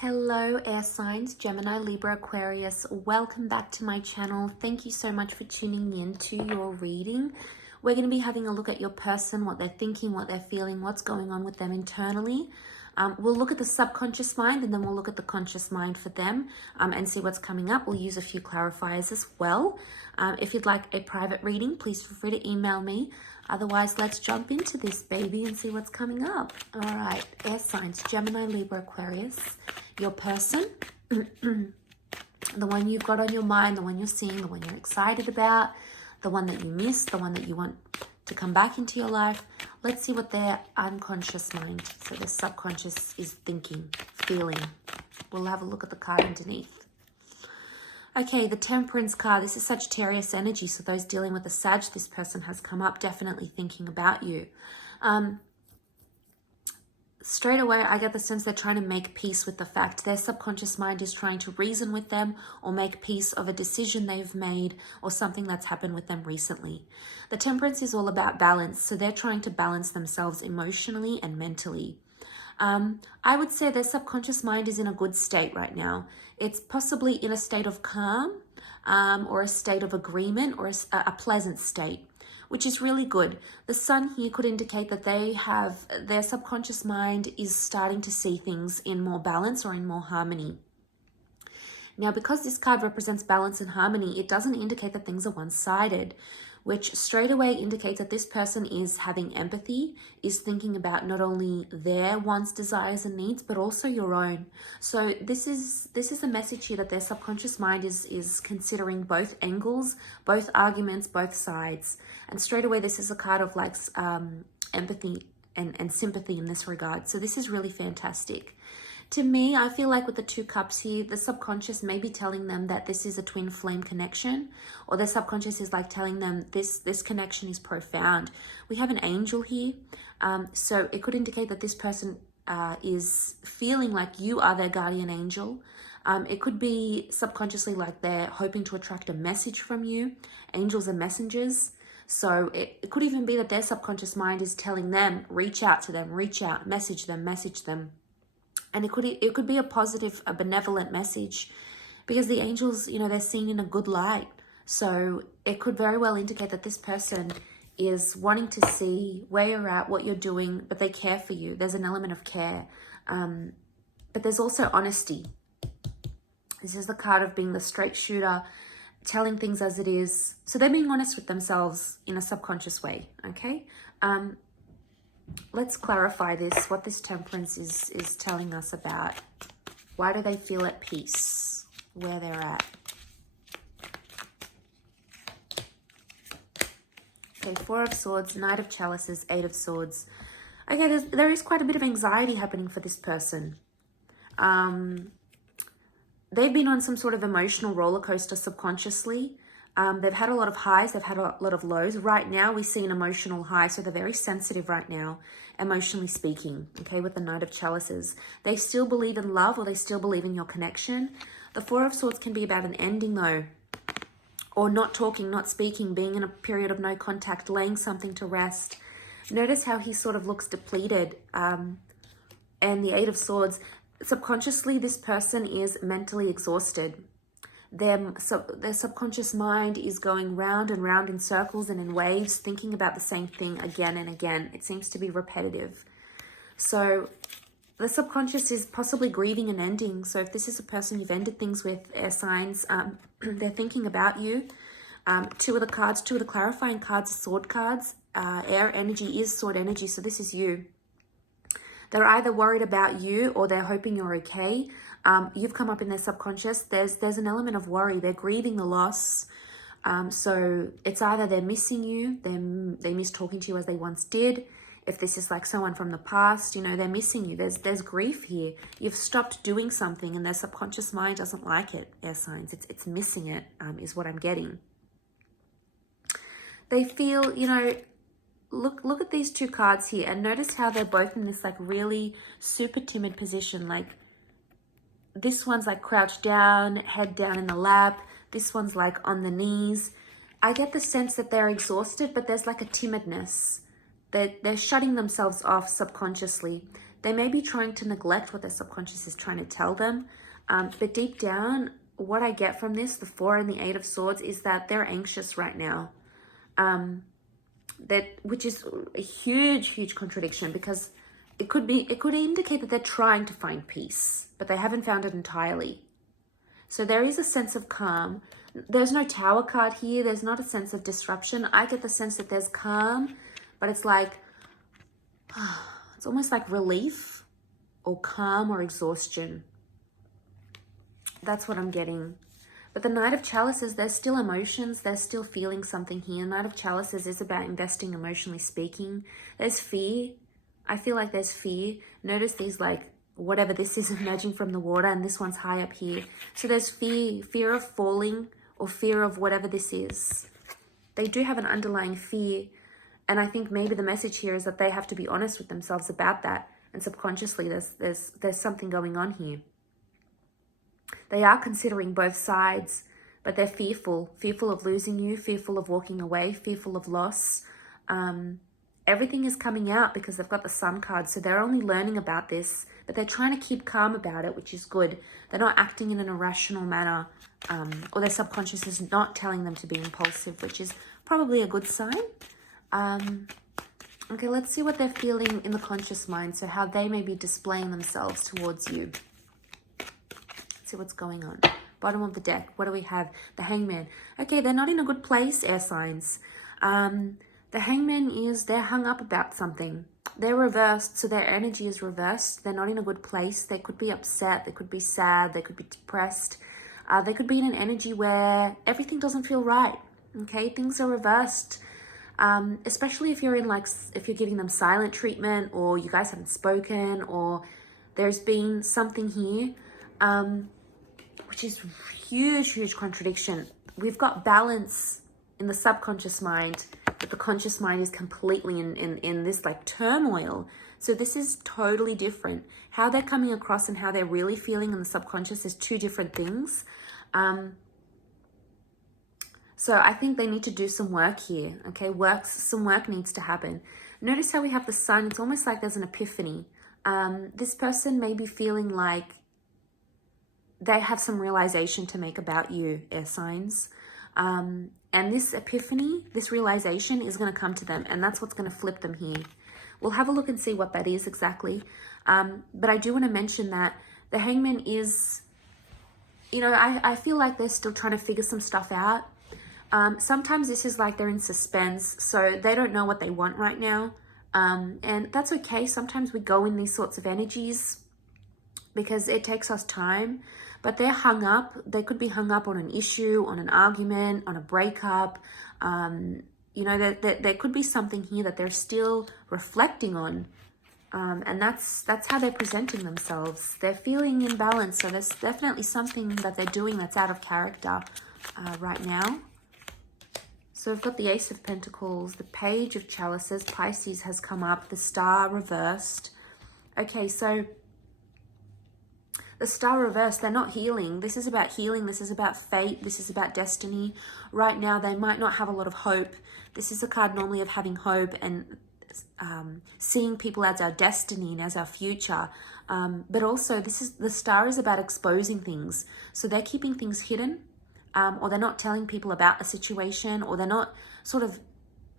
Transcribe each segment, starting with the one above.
Hello air signs, Gemini, Libra, Aquarius. Welcome back to my channel. Thank you so much for tuning in to your reading. We're going to be having a look at your person, what they're thinking, what they're feeling, what's going on with them internally. We'll look at the subconscious mind and then we'll look at the conscious mind for them and see what's coming up. We'll use a few clarifiers as well. If you'd like a private reading, please feel free to email me. Otherwise, let's jump into this baby and see what's coming up. All right, air signs, Gemini, Libra, Aquarius. Your person, the one you've got on your mind, the one you're seeing, the one you're excited about, the one that you miss, the one that you want to come back into your life. Let's see what their unconscious mind, so their subconscious, is thinking, feeling. We'll have a look at the card underneath. Okay, the Temperance card. This is Sagittarius energy, so those dealing with the Sag, this person has come up, definitely thinking about you. Straight away, I get the sense they're trying to make peace with the fact their subconscious mind is trying to reason with them or make peace of a decision they've made or something that's happened with them recently. The Temperance is all about balance, so they're trying to balance themselves emotionally and mentally. I would say their subconscious mind is in a good state right now. It's possibly in a state of calm or a state of agreement or a pleasant state, which is really good. The Sun here could indicate that their subconscious mind is starting to see things in more balance or in more harmony. Now, because this card represents balance and harmony, it doesn't indicate that things are one-sided, which straight away indicates that this person is having empathy, is thinking about not only their wants, desires, and needs, but also your own. So this is a message here that their subconscious mind is considering both angles, both arguments, both sides. And straight away, this is a card of like empathy and sympathy in this regard. So this is really fantastic. To me, I feel like with the Two Cups here, the subconscious may be telling them that this is a twin flame connection, or their subconscious is like telling them this connection is profound. We have an angel here, so it could indicate that this person is feeling like you are their guardian angel. It could be subconsciously like they're hoping to attract a message from you. Angels are messengers. So it could even be that their subconscious mind is telling them, reach out to them, reach out, message them, message them. And it could be a positive, a benevolent message, because the angels, they're seen in a good light. So it could very well indicate that this person is wanting to see where you're at, what you're doing, but they care for you. There's an element of care. But there's also honesty. This is the card of being the straight shooter, telling things as it is. So they're being honest with themselves in a subconscious way, okay? Let's clarify this, what this Temperance is telling us about. Why do they feel at peace where they're at? Okay, Four of Swords, Knight of Chalices, Eight of Swords. Okay, there is quite a bit of anxiety happening for this person. They've been on some sort of emotional roller coaster subconsciously. They've had a lot of highs, they've had a lot of lows. Right now, we see an emotional high, so they're very sensitive right now, emotionally speaking, okay, with the Knight of Chalices. They still believe in love, or they still believe in your connection. The Four of Swords can be about an ending, though, or not talking, not speaking, being in a period of no contact, laying something to rest. Notice how he sort of looks depleted. And the Eight of Swords, subconsciously, this person is mentally exhausted. Their subconscious mind is going round and round in circles and in waves, thinking about the same thing again and again. It seems to be repetitive. So the subconscious is possibly grieving an ending. So if this is a person you've ended things with, air signs, they're thinking about you. Two of the clarifying cards are sword cards. Air energy is sword energy, so this is you. They're either worried about you or they're hoping you're okay. You've come up in their subconscious. There's an element of worry. They're grieving the loss. So it's either they're missing you, they miss talking to you as they once did. If this is like someone from the past, they're missing you. There's grief here. You've stopped doing something and their subconscious mind doesn't like it, air signs. It's missing it, is what I'm getting. They feel, look at these two cards here and notice how they're both in this like really super timid position. Like this one's like crouched down, head down in the lap. This one's like on the knees. I get the sense that they're exhausted, but there's like a timidness. They're shutting themselves off subconsciously. They may be trying to neglect what their subconscious is trying to tell them. But deep down, what I get from this, the 4 and the 8 of Swords, is that they're anxious right now. Which is a huge contradiction, because it could indicate that they're trying to find peace, but they haven't found it entirely. So there is a sense of calm. There's no Tower card here. There's not a sense of disruption. I get the sense that there's calm, but it's like, it's almost like relief or calm or exhaustion. That's what I'm getting. But the Knight of Chalices, there's still emotions. There's still feeling something here. Knight of Chalices is about investing emotionally speaking. There's fear. I feel like there's fear. Notice these, like, whatever this is emerging from the water, and this one's high up here. So there's fear of falling, or fear of whatever this is. They do have an underlying fear. And I think maybe the message here is that they have to be honest with themselves about that. And subconsciously, there's something going on here. They are considering both sides, but they're fearful of losing you, fearful of walking away, fearful of loss. Everything is coming out because they've got the Sun card, so they're only learning about this, but they're trying to keep calm about it, which is good. They're not acting in an irrational manner, or their subconscious is not telling them to be impulsive, which is probably a good sign. Okay, let's see what they're feeling in the conscious mind, so how they may be displaying themselves towards you. See what's going on. Bottom of the deck, what do we have? The Hangman. Okay, they're not in a good place, air signs. The Hangman is, they're hung up about something. They're reversed, so their energy is reversed. They're not in a good place. They could be upset, they could be sad, they could be depressed. They could be in an energy where everything doesn't feel right. Okay, things are reversed. Especially if you're in, like, if you're giving them silent treatment, or you guys haven't spoken, or there's been something here. Which is huge contradiction. We've got balance in the subconscious mind, but the conscious mind is completely in this, like, turmoil. So this is totally different. How they're coming across and how they're really feeling in the subconscious is two different things. So I think they need to do some work here. Okay, some work needs to happen. Notice how we have the Sun. It's almost like there's an epiphany. This person may be feeling like they have some realization to make about you, air signs. And this epiphany, this realization is going to come to them, and that's what's going to flip them here. We'll have a look and see what that is exactly. But I do want to mention that the Hangman is, you know, I feel like they're still trying to figure some stuff out. Sometimes this is like they're in suspense, so they don't know what they want right now. And that's okay. Sometimes we go in these sorts of energies because it takes us time. But they're hung up. They could be hung up on an issue, on an argument, on a breakup. You know, there could be something here that they're still reflecting on. And that's how they're presenting themselves. They're feeling imbalanced. So there's definitely something that they're doing that's out of character right now. So we've got the Ace of Pentacles, the Page of Chalices, Pisces has come up, the Star reversed. Okay, so the Star reversed, they're not healing. This is about healing. This is about fate. This is about destiny. Right now, they might not have a lot of hope. This is a card normally of having hope and seeing people as our destiny and as our future. But also, the Star is about exposing things. So they're keeping things hidden, or they're not telling people about a situation, or they're not sort of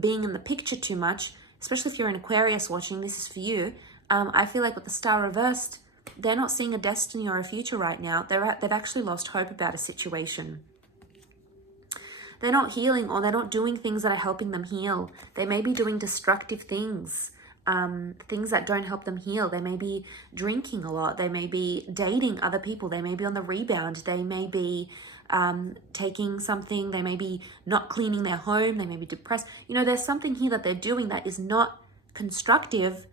being in the picture too much. Especially if you're an Aquarius watching, this is for you. I feel like with the Star reversed, they're not seeing a destiny or a future right now. They've actually lost hope about a situation. They're not healing, or they're not doing things that are helping them heal. They may be doing destructive things, things that don't help them heal. They may be drinking a lot. They may be dating other people. They may be on the rebound. They may be taking something. They may be not cleaning their home. They may be depressed. You know, there's something here that they're doing that is not constructive.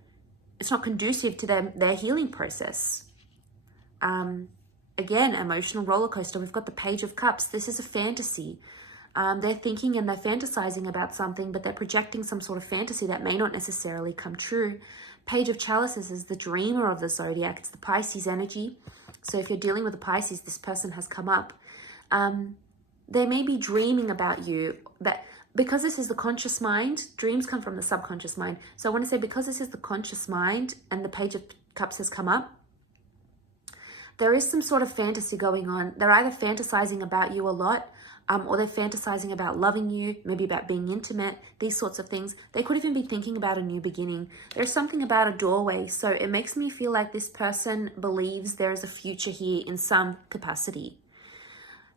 It's not conducive to their healing process. Again, emotional roller coaster. We've got the Page of Cups. This is a fantasy. They're thinking and they're fantasizing about something, but they're projecting some sort of fantasy that may not necessarily come true. Page of Chalices is the dreamer of the zodiac. It's the Pisces energy. So if you're dealing with a Pisces, this person has come up. They may be dreaming about you, but because this is the conscious mind, dreams come from the subconscious mind. So I want to say, because this is the conscious mind and the Page of Cups has come up. There is some sort of fantasy going on. They're either fantasizing about you a lot, or they're fantasizing about loving you, maybe about being intimate, these sorts of things. They could even be thinking about a new beginning. There's something about a doorway. So it makes me feel like this person believes there is a future here in some capacity.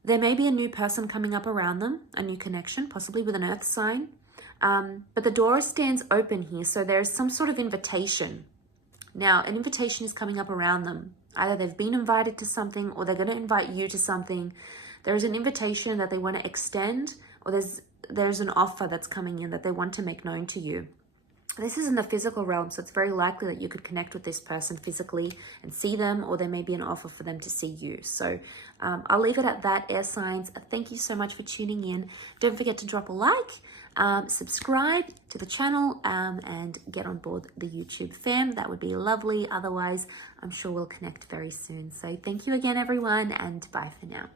There may be a new person coming up around them, a new connection, possibly with an earth sign. But the door stands open here. So there's some sort of invitation. Now, an invitation is coming up around them. Either they've been invited to something or they're going to invite you to something. There's an invitation that they want to extend, or there's an offer that's coming in that they want to make known to you. This is in the physical realm, so it's very likely that you could connect with this person physically and see them, or there may be an offer for them to see you. So I'll leave it at that, air signs. Thank you so much for tuning in. Don't forget to drop a like, subscribe to the channel, and get on board the YouTube fam. That would be lovely. Otherwise, I'm sure we'll connect very soon. So thank you again, everyone, and bye for now.